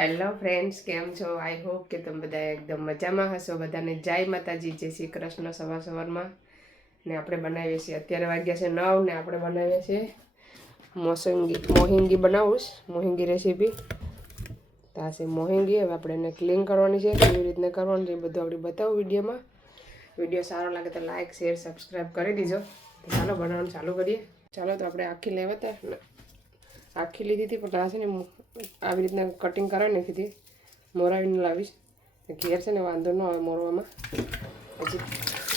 Hello friends, કેમ છો? I hope કે તમે બધા એકદમ મજામાં હશો. બધાને જય માતાજી, જય શ્રી કૃષ્ણ. સવારમાં ને આપણે બનાવીએ છીએ, અત્યારે વાગ્યા છે 9 ને આપણે બનાવીએ છીએ મોહિંગી બનાવું. મોહિંગી રેસીપી તો આ છે મોહિંગી. હવે આપણે એને ક્લીન કરવાની છે, કેવી રીતના કરવાની છે એ બધું આપણે બતાવું વિડીયોમાં. વિડીયો સારો લાગે તો લાઇક શેર સબસ્ક્રાઈબ કરી દીજો. તો ચાલો બનાવવાનું ચાલુ કરીએ. ચાલો તો આપણે આખી લેવા હતા, આખી લીધી હતી પણ આ છે ને આવી રીતના કટિંગ કરાવી નાખી હતી. મોરાવીને લાવીશ, ઘેર છે ને વાંધો ન આવે મોરવામાં. હજી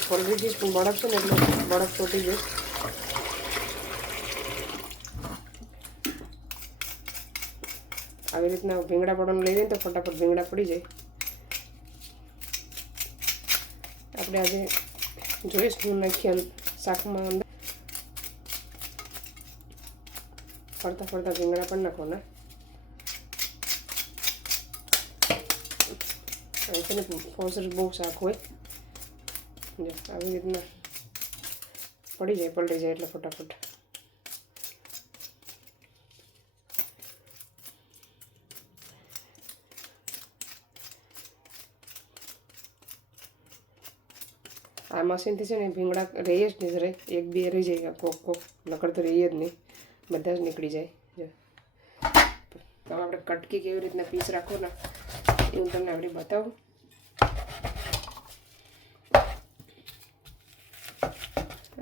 ખોલવી દઈશ પણ બળફ છે ને એટલે બળફ ચોટી જઈશ. આવી રીતના ભીંગડા પડવાનું લઈ લઈએ તો ફટાફટ ભીંગડા પડી જાય. આપણે આજે જોઈશ હું નાખીએ શાકમાં અંદર ફરતા ભીંગડા પણ નાખવાના. છે ને ફોસર બહુ શાક હોય, આવી રીતના પડી જાય, પલટી જાય એટલે ફટાફટ. આ મશીનથી છે ને ભીંગડા રહી જ નહીં, રહે એક બે રહી જાય, કોક નકર તો રહી જ નહીં, બધા જ નીકળી જાય. જો તો આપણે કટકી કેવી રીતના પીસ રાખવાના એ હું તમને આપણી બતાવું.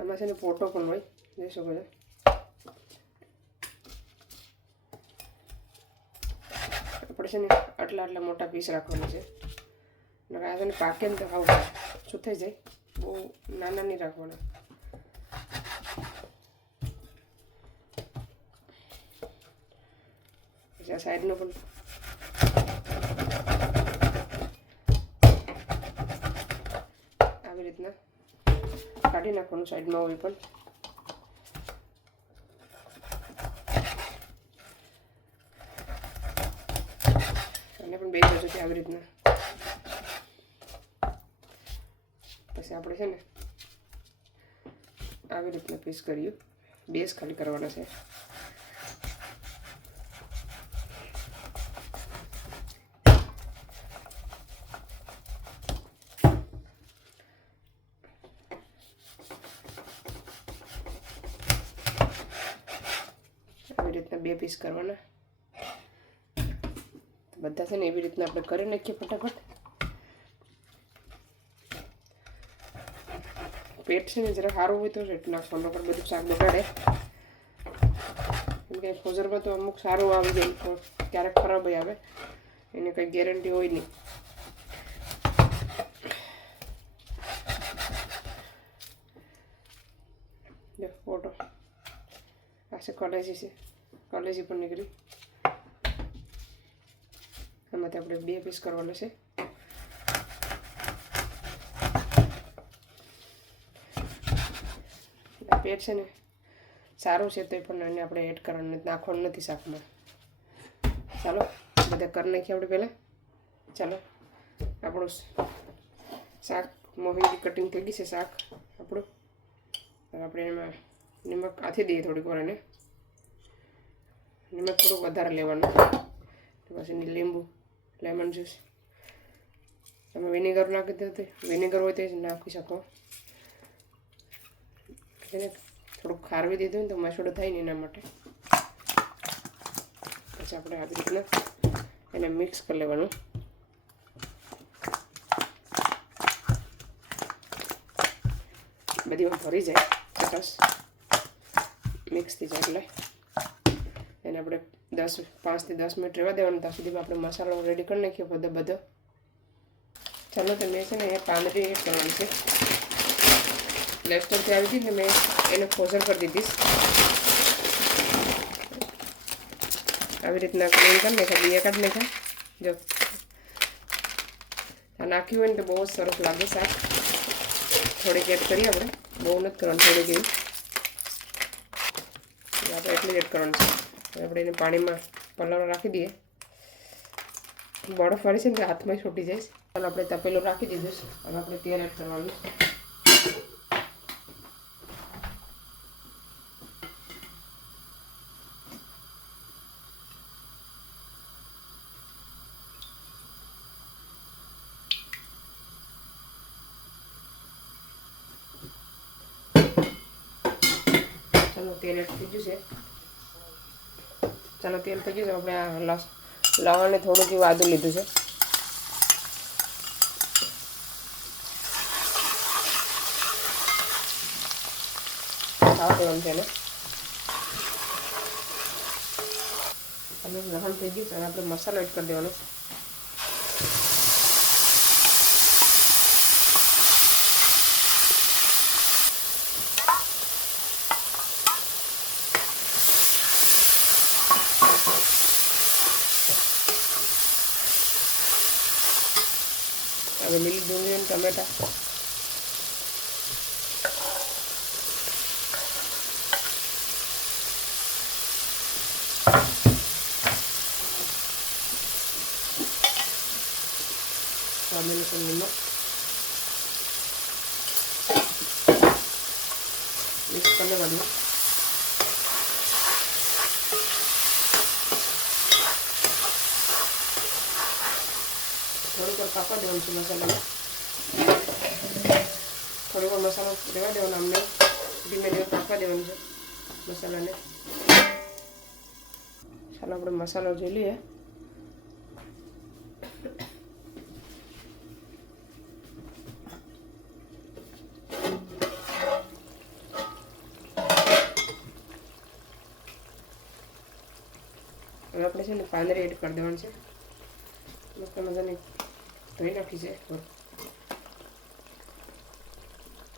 આમાં છે ને પોટો પણ હોય, જોઈ શકો છો. આપણે છે ને આટલા મોટા પીસ રાખવાના છે. આ છે ને પાકે ને તો આવું શું થઈ જાય, બહુ નાના નહીં રાખવાના. પછી આ સાઈડનો પણ આવી રીતના કાઢી નાખવાનું, સાઈડમાં હોય પણ. અને પણ બે બાજુથી આવી રીતના. પછી આપણે છે ને આવી રીતના પીસ કર્યું, બેસ ખાલી કરવાના છે. આવી રીતના બે પીસ કરવાના. બધા છે ને એવી રીતના આપણે કરી નાખીએ ફટાફટ. પેટ છે ને જરા સારું હોય તો રેટ નાખવાનું, પણ બધું શાક બગાડે. કેમ કે ફોઝરમાં તો અમુક સારું આવી જાય પણ ક્યારેક ખરાબ આવે, એની કંઈ ગેરંટી હોય નહીં. જો ફોટો આ છે કલેજી, છે કલેજી પણ નીકળી. આમાંથી આપણે બે પીસ કરવાના છે. પેટ છે ને સારું છે તો પણ એને આપણે એડ કરવાનું નાખવાનું નથી શાકમાં. ચાલો બધા કરી નાખીએ આપણે પહેલાં. ચાલો આપણું શાક મોહિંગી કટિંગ થઈ ગઈ છે શાક આપણું. આપણે એમાં નિમક આથી દઈએ થોડીક વાર, એને નિમક થોડુંક વધારે લેવાનું. પછી લીંબુ લેમન જ્યુસ, તમે વિનેગર નાખી દો તો વિનેગર હોય તો નાખી શકો. એને થોડુંક ખારવી દીધું ને તો મસળો થાય ને એના માટે. પછી આપણે આવી રીતના એને મિક્સ કરી લેવાનું. બધીમાં ભરી જાય સરસ, મિક્સ થઈ જાય એટલે એને આપણે 5 થી 10 મિનિટ રહેવા દેવાનું. ત્યાં સુધીમાં આપણે મસાલો રેડી કરી નાખીએ બધો. ચાલો તો મેં છે ને એ પાંદડી એડ કરવાની છે. લેફ્ટરથી આવી હતી ને મેં એને ફોઝર કરી દીધીશ. આવી રીતના ક્લીન કરી નાખ્યા, બીયા કાઢી નાખ્યા. જો આ નાખ્યું હોય ને તો બહુ જ સરસ લાગે શાક. થોડીક એડ કરીએ આપણે, બહુ નથી કરવાનું, થોડીક એવી આપણે એટલી એડ કરવાનું છે. આપણે એને પાણીમાં પલાળવા રાખી દઈએ. બરફ વાળી છે ને તો હાથમાં છૂટી જાય. ચાલો આપણે તપેલું રાખી દીધું છે. હવે આપણે તેલ એડ કરવાનું. ચાલો તેલ એડ થઈ ગયું છે. ચાલો તેલ થઈ ગયું છે. આપણે આ લવણ ને થોડુંક એવું આદું લીધું છે. ખાવા દેવાનું છે એને. અને લસણ થઈ ગયું છે. અને આપણે મસાલો એડ કરી દેવાનો. હવે લીલી ડુંગળી અને ટમેટા સ્વાદ અનુસાર નિમક મિક્સ કરી લેવાનું. થોડીક વાર પાકવા દેવાનું છે મસાલાને. થોડીક વાર મસાલો રહેવા દેવાનો. અમને ધીમે ધીમે પાકવા દેવાનું છે મસાલાને. ચાલો આપણે મસાલો જોઈ લઈએ. હવે આપણે છે ને પાંદડી એડ કરી દેવાનું છે. મસ્ત મજાની ધોઈ નાખી છે.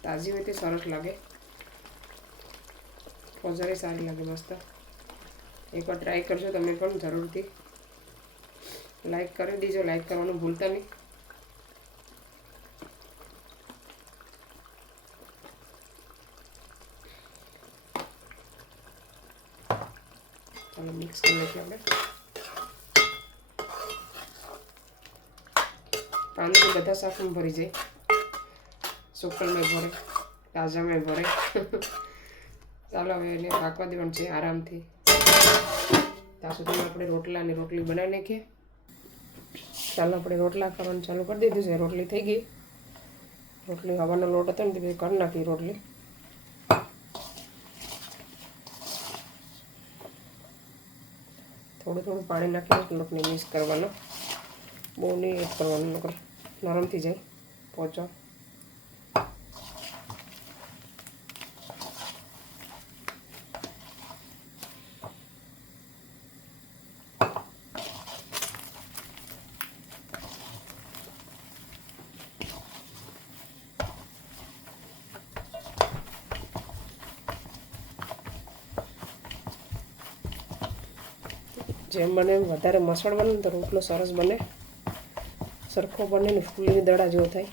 તાજી હોય તે સરસ લાગે. ફોજરી સારી લાગે મસ્ત. એકવાર ટ્રાય કરજો તમે પણ જરૂરથી. લાઈક કરી દેજો. લાઈક કરવાનું ભૂલતા નહીં. ચાલો મિક્સ કરી નાખીએ આપણે. પાણી બધા શાકમાં ભરી જાય. સુકલમાં ભરે, તાજામાં ભરે. ચાલો હવે એને પાકવા દેવાનું છે આરામથી. ત્યાં સુધી આપણે રોટલી બનાવી નાખીએ. ચાલો આપણે રોટલા કરવાનું ચાલુ કરી દીધું છે. રોટલી થઈ ગઈ. રોટલી હવાનો લોટ હતો ને તે પછી કરી નાખી રોટલી. થોડું પાણી નાખીને લોટને મિક્સ કરવાનો. બહુ નહીં એડ કરવાનું, નરમ થઈ જાય પોચો. જેમ બને એમ વધારે મસળ બને તો રોટલો સરસ બને. સરખો બને ને ફૂલી દડા જેવો થાય.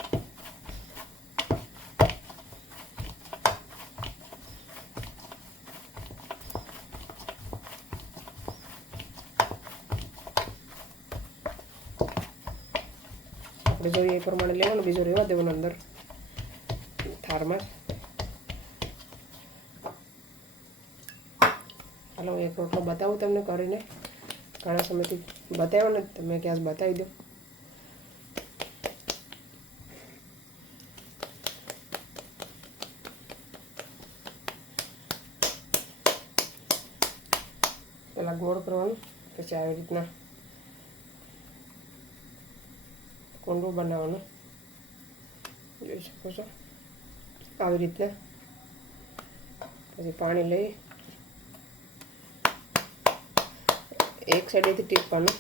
આપણે જોઈએ એ પ્રમાણે લેવાનું. બીજું રહેવા દેવાનું અંદર થારમાં. હાલો એક રોટલો બતાવું તમને કરીને. ઘણા સમયથી બતાવ્યો ને તમે ક્યાં બતાવી દો. પહેલાં ગોળ કરવાનું, પછી આવી રીતના કોંડું બનાવવાનું. જોઈ શકો છો આવી રીતના. પછી પાણી લઈ એક સાઈડેથી ટીપવાનું.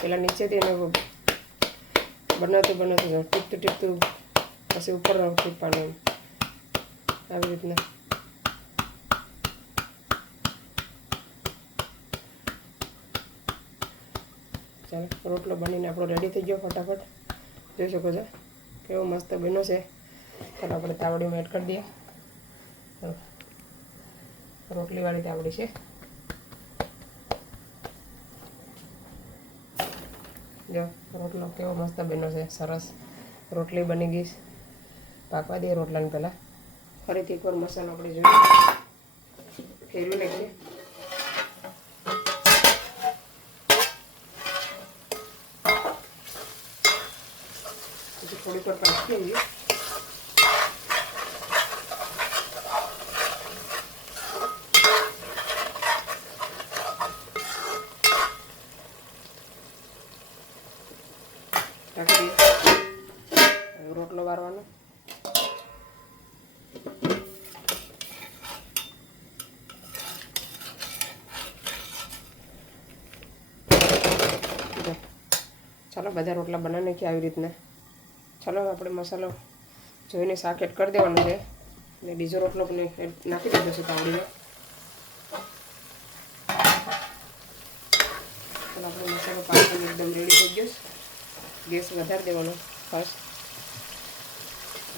પહેલાં નીચેથી એને બનાવતું ટીપતું પછી ઉપર ટીપવાનું. આવી રીતના. ચાલો રોટલો બનીને આપણો રેડી થઈ ગયો ફટાફટ. જોઈ શકો છો કેવો મસ્ત બન્યો છે. ચાલો આપણે તાવડીમાં એડ કરી દઈએ. રોટલીવાળી તાવડી છે. જો રોટલો કેવો મસ્ત બન્યો છે. સરસ રોટલી બની ગઈ. પાકવા દઈએ રોટલાને પહેલાં. ફરીથી એકવાર મસાલો આપણે જોઈએ, ફેરવી નાખીએ. પછી થોડીક વાર પાકી જઈએ. ઢાંકી દઈએ. રોટલો વારવાનો. ચાલો બધા રોટલા બનાવી નાખીએ આવી રીતના. ચાલો આપણે મસાલો જોઈને શાક એડ કરી દેવાનું છે અને બીજો રોટલો પણ નાખી દીધો છે તાવડીમાં. ચાલો આપણો મસાલો પાકીને એકદમ રેડી થઈ ગયો. ગેસ વધારી દેવાનો ફાસ્ટ.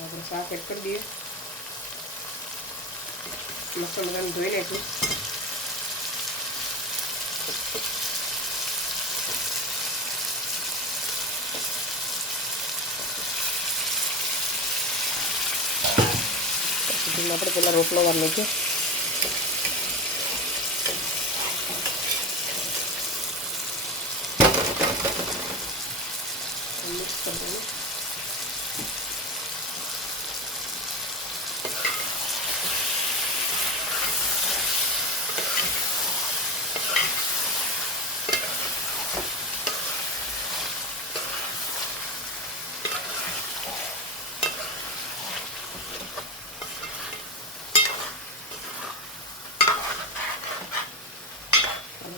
આપણે શાક એડ કરી દઈએ. મસ્ત મજાનું ધોઈ નાખીએ. આપણે પેલા રોટલો વાર નાખીએ. મિક્સ કરી દઈએ.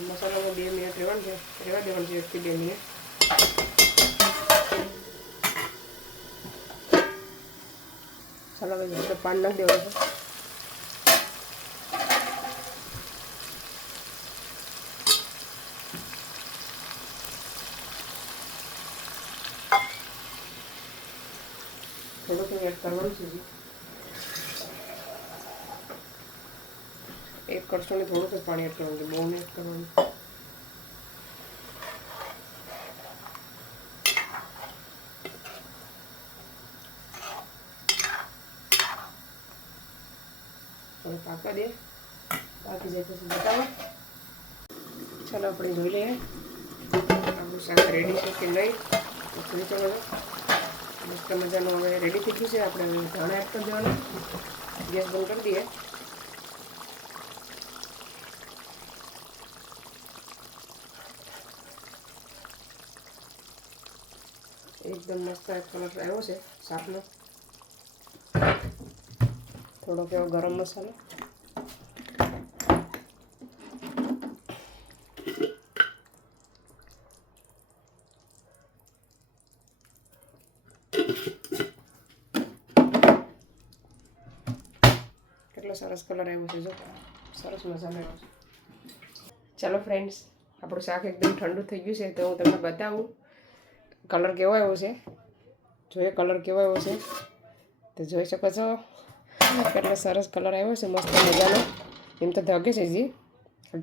મસાલામાં 2 મિનિટ રહેવા દેવાનું છે 1 થી 2 મિનિટ. ચાલો હવે પાણી નાખી દેવાનું છે. થોડુંક એડ કરવાનું છે. એક કરશો ને થોડુંક જ પાણી એડ કરવાનું છે, બહુ નહીં એડ કરવાનું. થોડું પાકવા દે, પાકી જાય પછી બતાવો. ચાલો આપણે જોઈ લઈએ આપણું શાક રેડી છે કે નહીં. જોઈ શકો છો મસ્ત મજાનું હવે રેડી થઈ ગયું છે. આપણે ધાણા એડ કરી દેવાના. ગેસ બંધ કરી દઈએ. એકદમ મસ્ત કલર આવ્યો છે શાકનો. થોડોક એવો ગરમ મસાલો. કેટલો સરસ કલર આવ્યો છે, જો સરસ મસાલો આવ્યો છે. ચાલો ફ્રેન્ડ્સ, આપણું શાક એકદમ ઠંડુ થઈ ગયું છે તો હું તમને બતાવું કલર કેવો આવ્યો છે. જોઈએ કલર કેવો આવ્યો છે તો જોઈ શકો છો કેટલો સરસ કલર આવ્યો છે, મસ્ત મજાનો. એમ તો ધગે છે જી,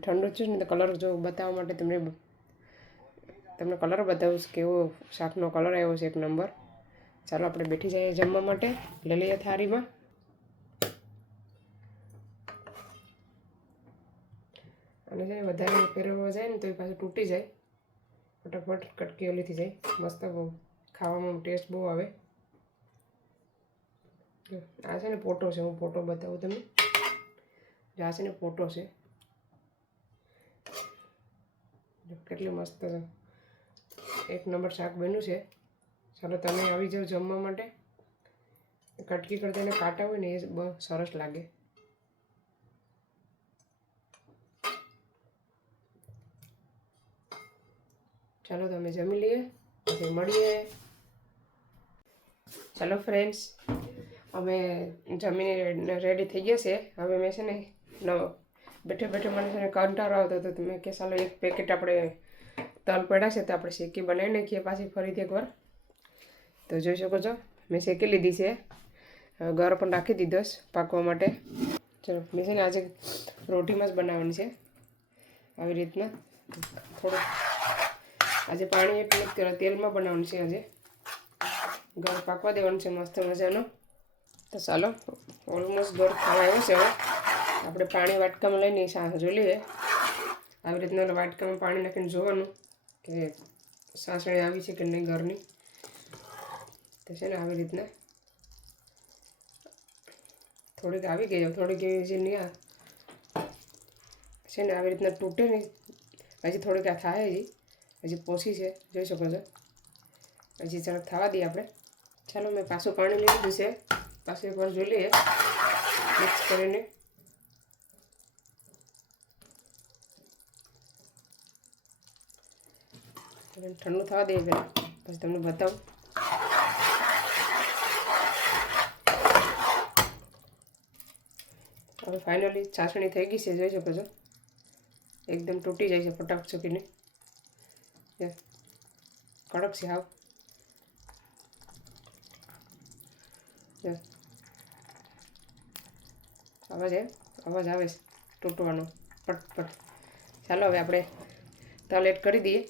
ઠંડુ છે ને તો કલર જો બતાવવા માટે તમને કલર બતાવું કેવો શાકનો કલર આવ્યો છે, 1 નંબર. ચાલો આપણે બેઠી જઈએ જમવા માટે. લઈ લઈએ થાળીમાં. અને છે વધારે ફેરવવા જાય ને તો એ પાછું તૂટી જાય, ફટાફટ કટકી ઓલીથી જાય. મસ્ત બહુ ખાવામાં ટેસ્ટ બહુ આવે. આ છે ને પોટો છે, હું પોટો બતાવું તમને. આ છે ને પોટો છે, કેટલી મસ્ત 1 નંબર શાક બન્યું છે. ચાલો તમે આવી જાઓ જમવા માટે. કટકી કરતા એને કાંટા હોય ને એ બહુ સરસ લાગે. ચાલો તમે જમી લઈએ પછી મળીએ. ચાલો ફ્રેન્ડ્સ, અમે જમીને રેડી થઈ ગયા છે. હવે મેં છે ને બેઠે બેઠે મને છે ને કંટાળો આવતો હતો તો મેં કે ચાલો 1 પેકેટ આપણે તલ પડ્યા છે તો આપણે શેકી બનાવી નાખીએ પાછી ફરીથી એકવાર. તો જોઈ શકો છો મેં શેકી લીધી છે. ગર પણ રાખી દીધો પાકવા માટે. ચલો મેં છે ને આજે રોટીમાં જ બનાવવાની છે આવી રીતના. થોડું આજે પાણી એટલું તેલમાં બનાવવાનું છે. આજે ગર પાકવા દેવાનું છે મસ્ત મજાનો. તો ચાલો ઓલમોસ્ટ ગર ખાવા આવ્યો છે. હવે આપણે પાણી વાટકામાં લઈને જોઈ લઈએ. આવી રીતના વાટકામાં પાણી નાખીને જોવાનું કે સાસણી આવી છે કે નહીં ઘરની. તો છે ને આવી રીતના થોડીક આવી ગઈ, થોડીક એવી જે નહીં છે ને આવી રીતના તૂટે નહીં. હજી થોડીક આ થાય હજી પોછી છે, જોઈ શકો છો. હજી જરાક થવા દઈએ આપણે. ચાલો મેં પાછું પાણી લઈ લીધું છે, પાછું એકવાર જોઈ લઈએ મિક્સ કરીને. ઠંડુ થવા દઈએ પહેલાં, પછી તમને બતાવું. હવે ફાઇનલી ચાસણી થઈ ગઈ છે, જોઈ શકો છો. એકદમ તૂટી જાય છે ફટાક ચૂકીને. કડક છે હાવ. અવાજ આવે છે તૂટવાનો, પટ. ચાલો હવે આપણે તલ એડ કરી દઈએ.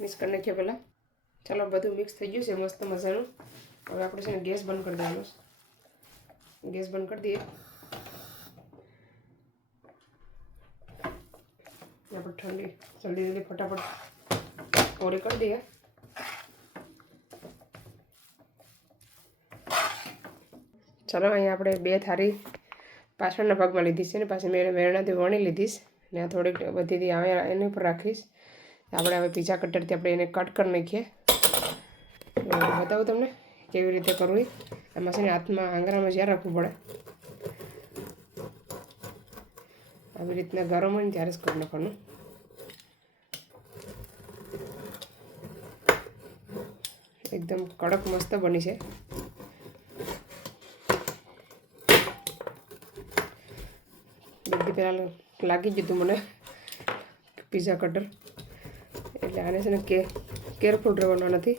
મિક્સ કરી નાખીએ પહેલાં. ચાલો બધું મિક્સ થઈ ગયું છે મસ્ત મજાનું. હવે આપણે છે ને ગેસ બંધ કરી દેવાનો. ગેસ બંધ કરી દઈએ. આપણે ઠંડી જલ્દી ફટાફટ કોરી કરી દઈએ. ચાલો અહીંયા આપણે 2 થાળી પાછળના ભાગમાં લીધી છે ને પાછી મેં વેરણાથી વણી લીધીશ ને આ થોડીક બધી આવે એની ઉપર રાખીશ. આપણે હવે પીઝા કટરથી આપણે એને કટ કરી નાખીએ. બતાવું તમને કેવી રીતે કરવું. એમાં છે ને હાથમાં આંગળામાં જ્યાં રાખવું પડે. આવી રીતના ગરમ હોય ને ત્યારે જ કરી નાખવાનું. એકદમ કડક મસ્ત બની છે. બધી પહેલાં લાગી ગયું હતું મને પીઝા કટર, એટલે આને છે ને કેરફુલ રહેવાનો નથી.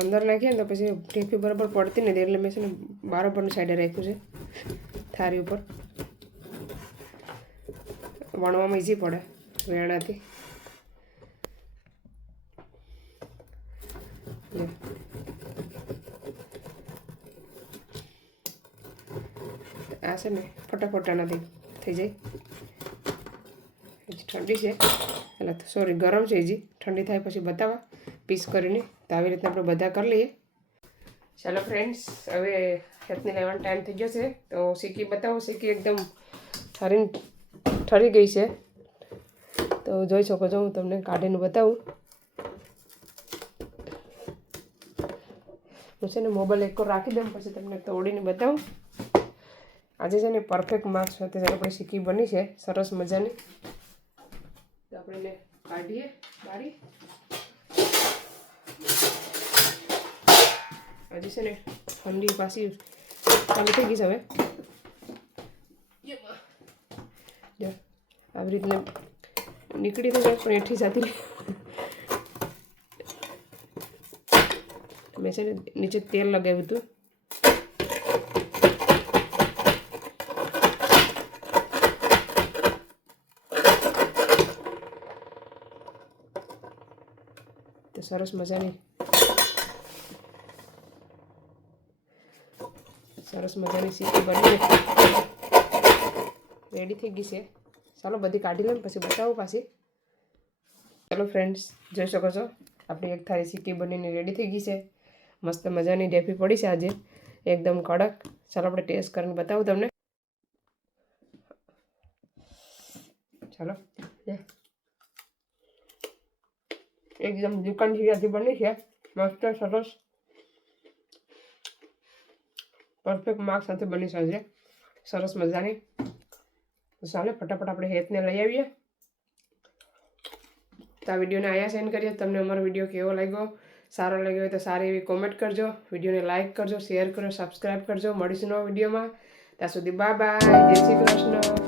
અંદર નાખીએ ને તો પછી ટેપી બરાબર પડતી નથી, એટલે મેં છે ને બરાબરની સાઈડે રાખ્યું છે થાળી ઉપર. વણવામાં ઇઝી પડે વેરણાથી. આ છે ને ફટાફટ આનાથી થઈ જાય. હજી ઠંડી છે, એટલે સોરી ગરમ છે. હજી ઠંડી થાય પછી બતાવવા પીસ કરીને. તો આવી રીતે આપણે બધા કરી લઈએ. ચાલો ફ્રેન્ડ્સ, હવે હેતને લેવાનો ટાઈમ થઈ ગયો છે, તો સીકી બતાવો. સીકી એકદમ ઠરી ગઈ છે, તો જોઈ શકો છો. હું તમને કાઢીને બતાવું. હું છે ને મોબાઈલ એક રાખી દઉં, પછી તમને તોડીને બતાવું. આજે છે ને પરફેક્ટ માર્ક્સ સાથે આપણી સીકી બની છે સરસ મજાની. તો આપણે એને કાઢીએ બારી. હજી છે ને ઠંડી પાછી ચાલુ થઈ ગઈ છે હવે. આવી રીતના નીકળી તો જાય પણ એઠી જતી મેં છે ને નીચે તેલ લગાવ્યું હતું. તો સરસ મજાની સીકી બની રેડી થઈ ગઈ છે. ચાલો બધી કાઢી લઉં પછી બતાવું પાછી. ચાલો ફ્રેન્ડ્સ, જોઈ શકો છો આપણી એક થાળી સીકી બનીને રેડી થઈ ગઈ છે. મસ્ત મજાની ડેફી પડી છે આજે, એકદમ કડક. ચાલો આપણે ટેસ્ટ કરીને બતાવું તમને. ચાલો, એકદમ દુકાન જેવી બની છે. મસ્ત સરસ પરફેક્ટ માર્ક સાથે બની છે સરસ મજાની. ચાલો ફટાફટ આપણે હેતને લઈ આવીએ. તો આ વિડીયોને અહીંયા સેન્ડ કરીએ. તમને અમારો વિડીયો કેવો લાગ્યો, સારો લાગ્યો હોય તો સારી એવી કોમેન્ટ કરજો. વિડીયોને લાઇક કરજો, શેર કરો, સબસ્ક્રાઈબ કરજો. મળીશું નવા વિડીયોમાં. ત્યાં સુધી બાય બાય, જય શ્રી કૃષ્ણ.